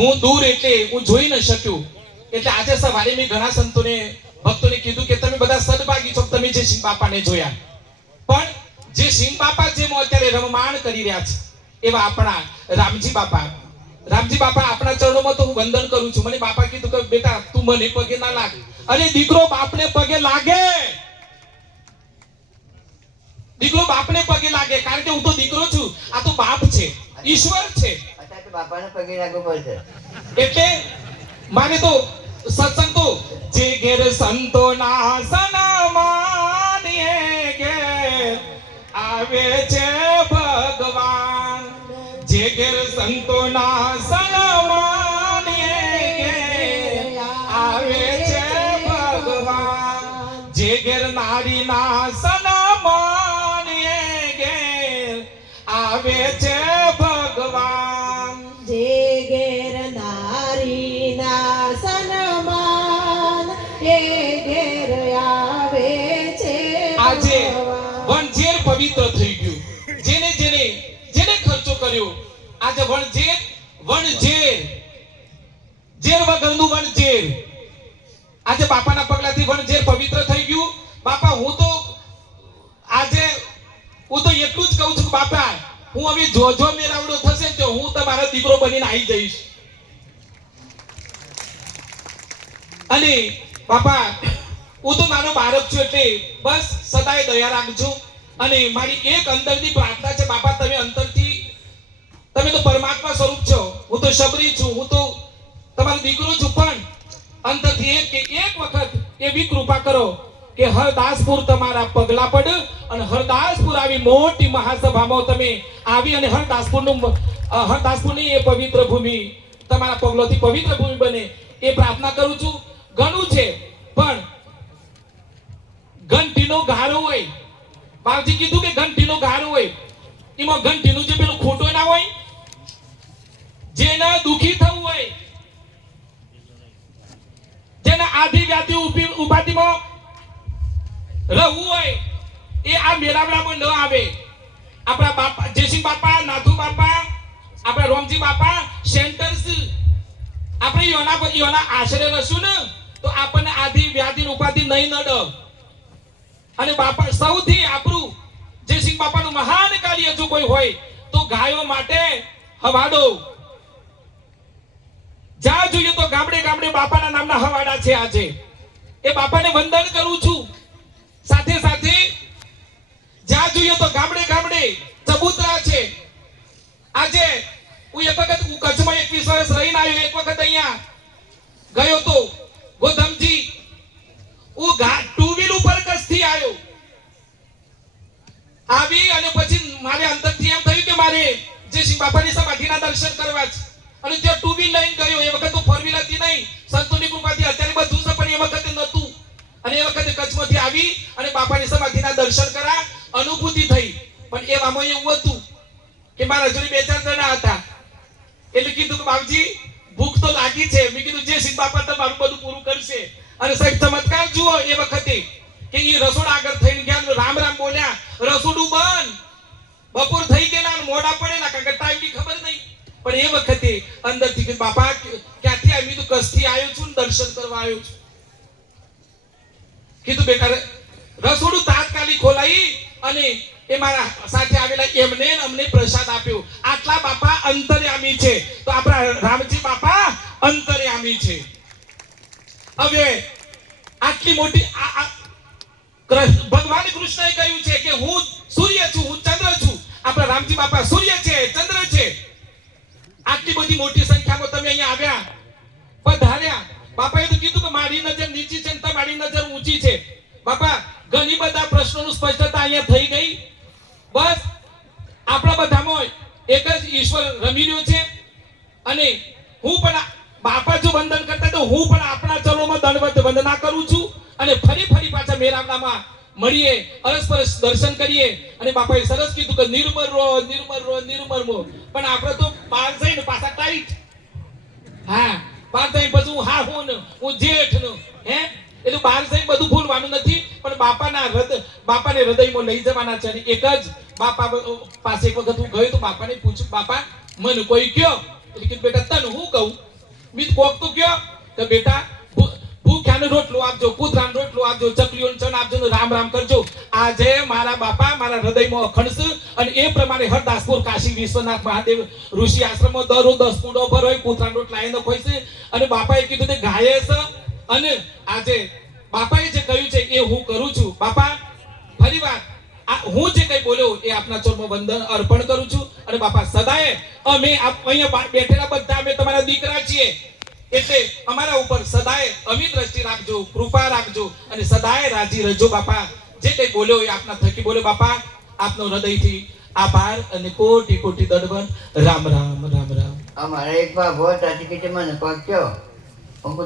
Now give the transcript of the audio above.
હું દૂર એટલે હું જોઈ ન શક્યો. એટલે આજે સવારે મેં ઘણા સંતોને ભક્તોને કીધું કે તમે બધા સદભાગી છો, તમે જે સિંહ બાપાને જોયા. પણ જે સિંહ બાપા જેમ અત્યારે રમમાણ કરી રહ્યા છે એવા આપણા રામજી બાપા આપણા ચરણોમાં તો હું વંદન કરું છું. મને બાપા કીધું કે બેટા તું મને પગે ના લાગ. અરે દીકરો બાપને પગે લાગે, દીકરો બાપને પગે લાગે, કારણ કે હું તો દીકરો છું, આ તો બાપ છે, ઈશ્વર છે. બાપાને પગે લાગવું પડશે. એટલે મારે તો સત્સંગ તો જે ઘેર સંતોના સન્માનીએ ઘેર આવે છે ભગવાન, જે ઘેર સંતોના સન્માનીએ ઘેર આવે છે ભગવાન, જે ઘેર નારીના સન્માનીએ ઘેર આવે છે ભગવાન, જે ઘેર નારીના સન્માન એ ઘેર આવે છે આજે ભગવાન. વણઝેર પવિત્ર થઈ ગયું. જેને જેને જેને ખર્ચો કર્યો આજે વણઝેર ઝેર વગરનું વણઝેર આજે બાપાના પગલાથી વણઝેર પવિત્ર થઈ ગયું. બાપા હું તો એટલું જ કહું છું કે બાપા હું હવે જોજો મેરાવડો થશે તો હું તમારો દીકરો બનીને આવી જઈશ. અને બાપા હું તો નાનો બાળક છું એટલે બસ સદાય દયા રાખજો. અને મારી એક અંદરની પ્રાર્થના છે બાપા, તમે અંતરથી, તમે તો પરમાત્મા સ્વરૂપ છો, હું તો શબરી છું, હું તો તમારો દીકરો છું, પણ અંતરથી એક વખત એવી કૃપા કરો કે હરદાસપુર તમારા પગલા પડ અને હરદાસપુર આવી મોટી મહાસભામાં તમે આવી અને હરદાસપુરની એ પવિત્ર ભૂમિ તમારા પગલોથી પવિત્ર ભૂમિ બને એ પ્રાર્થના કરું છું. ઘણું છે પણ ઘંટીનો ગારો હોય, બાપજી કીધું કે ઘંટીનો ગારો હોય, એમાં ઘંટીનું જે પેલું ખોટો ના હોય, જેને દુખી થવું હોય, જેને આધી વ્યાધિ ઉપાધિમાં રહેવું હોય, એ આ મેળાવડામાં ન આવે. આપણા બાપા જયસિંહ બાપા, નાથુ બાપા, આપણા રોમજી બાપા સેન્ટર્સ આપણે યોના આશરે રહીશું ને તો આપણને આધી વ્યાધિ ઉપાધિ નહીં નડે. અને બાપા સૌથી આપણું જયસિંહ બાપાનું મહાન કાર્ય જો કોઈ હોય તો ગાયો માટે હવાડો. જ્યાં જોઈએ તો ગામડે ગામડે બાપાના નામના હવાડા છે. આજે એ બાપાને વંદન કરું છું. સાથે સાથે જ્યાં જોઈએ તો ગામડે ગામડે ચબૂતરા છે. આજે હું એક વખત કચ્છમાં 21 વર્ષ રહીને આવ્યો, એક વખત અહીંયા ગયો તો ગોધમજી, હું ટુ વ્હીલ ઉપર કચ્છથી આવ્યો, આવી અને પછી મારે અંતરથી એમ થયું કે મારે જયસિંહ બાપાની સમાધિના દર્શન કરવા છે. અને ત્યાં ટુ વ્હીલ લઈને ગયો. એ વખત તો ફોર વ્હીલ હતી નહીં, સંતોની કૃપાથી અત્યારે બધું છે, પણ એ વખતે નહોતું. અને એ વખતે કચ્છમાંથી આવી અને બાપાની સમાધિના દર્શન કર્યા, અનુભૂતિ થઈ. પણ એવામાં એવું હતું કે મારા જોડે 2-4 જણા હતા. એટલે કીધું કે બાપજી ભૂખ તો લાગી છે. મેં કીધું જયસિંહ બાપા તમારું બધું પૂરું કરશે. અને સાહેબ ચમત્કાર જુઓ, એ વખતે કે એ રસોડા આગળ થઈને ગયા, રામ રામ બોલ્યા, રસોડું બંધ, બપોર થઈ ગયેલા, મોડા પડેલા, કારણ કે ટાઈમની ખબર નહીં. પણ એ વખતે અંદરથી કે બાપા ક્યાંથી આવી? તો કચ્છથી આવ્યો છું, દર્શન કરવા આવ્યો છું. કીધું બેટા રસોડું તાત્કાલિક ખોલાઈ અને એ મારા સાથે આવેલા એમને અમને પ્રસાદ આપ્યો. આટલા બાપા અંતર્યામી છે. તો આપણા રામજી બાપા અંતર્યામી છે. હવે આટલી મોટી ભગવાન કૃષ્ણએ કહ્યું છે કે હું સૂર્ય છું, હું ચંદ્ર છું. આપણા રામજી બાપા સૂર્ય છે, ચંદ્ર છે. આટલી બધી મોટી સંખ્યામાં તમે અહીંયા આવ્યા, પધાર્યા. બાપાએ તો કીધું કે મારી નજર નીચી છે, તમારી નજર ઊંચી છે. બાપા ઘણી બધા પ્રશ્નોનું સ્પષ્ટતા અહીંયા થઈ ગઈ. બસ આપણા બધામાં એક જ ઈશ્વર રમી રહ્યો છે. અને હું પણ બાપા જો વંદન કરતા તો હું પણ આપણા ચરણોમાં દંડવત વંદના કરું છું. અને ફરી પાછા મેરાવડામાં મળીએ, અરસપરસ દર્શન કરીએ. અને બાપાએ સરસ કીધું કે નિર્મળ રહો. પણ આપણે તો બહાર જઈને પાછા ટાઈટ. હા, બહાર જઈને પછી હું જેઠ નું એટલે બહાર જઈને બધું ભૂલવાનું નથી, પણ બાપાને હૃદયમાં લઈ જવાના છે. અને એક જ બાપા પાસે એક વખત હું ગયો તો બાપાને પૂછ્યું, બાપા મને કોઈ કયો? એટલે કીધું બેટા તને હું કહું, મીત કોક તો કયો કે બેટા ભૂખ્યાને રોટલો આપજો, કૂતરાને રોટલો આપજો, ચકલીઓને ચણ આપજો ને રામ રામ કરજો. આજે મારા બાપા મારા હૃદયમાં અખંડ અને એ પ્રમાણે હરદાસપુર કાશી વિશ્વનાથ મહાદેવ ઋષિ આશ્રમમાં દરરોજ 10 કુંડો ભરોય કૂતરાનો રોટલો લાવીને ખોઈ છે. અને બાપાએ કીધું તે ગાય છે અને આજે બાપાએ જે કહ્યું છે એ હું કરું છું. બાપા ફરીવાર હું જે કઈ બોલ્યો એ આપના ચરણમાં વંદન અર્પણ કરું છું. અને બાપા સદાય અમે અહીંયા બેઠેલા બધા અમે તમારા દીકરા છીએ એટલે અમારા ઉપર સદાય અમી દ્રષ્ટિ રાખજો, કૃપા રાખજો અને સદાય રાજી રહેજો. બાપા જે કઈ બોલ્યો એ આપના થકી બોલ્યો. બાપા આપનો હૃદયથી આભાર અને કોટી કોટી દંડવત. રામ રામ રામ રામ. અમારે એક ભાભો તાતી મને પહોંચ્યો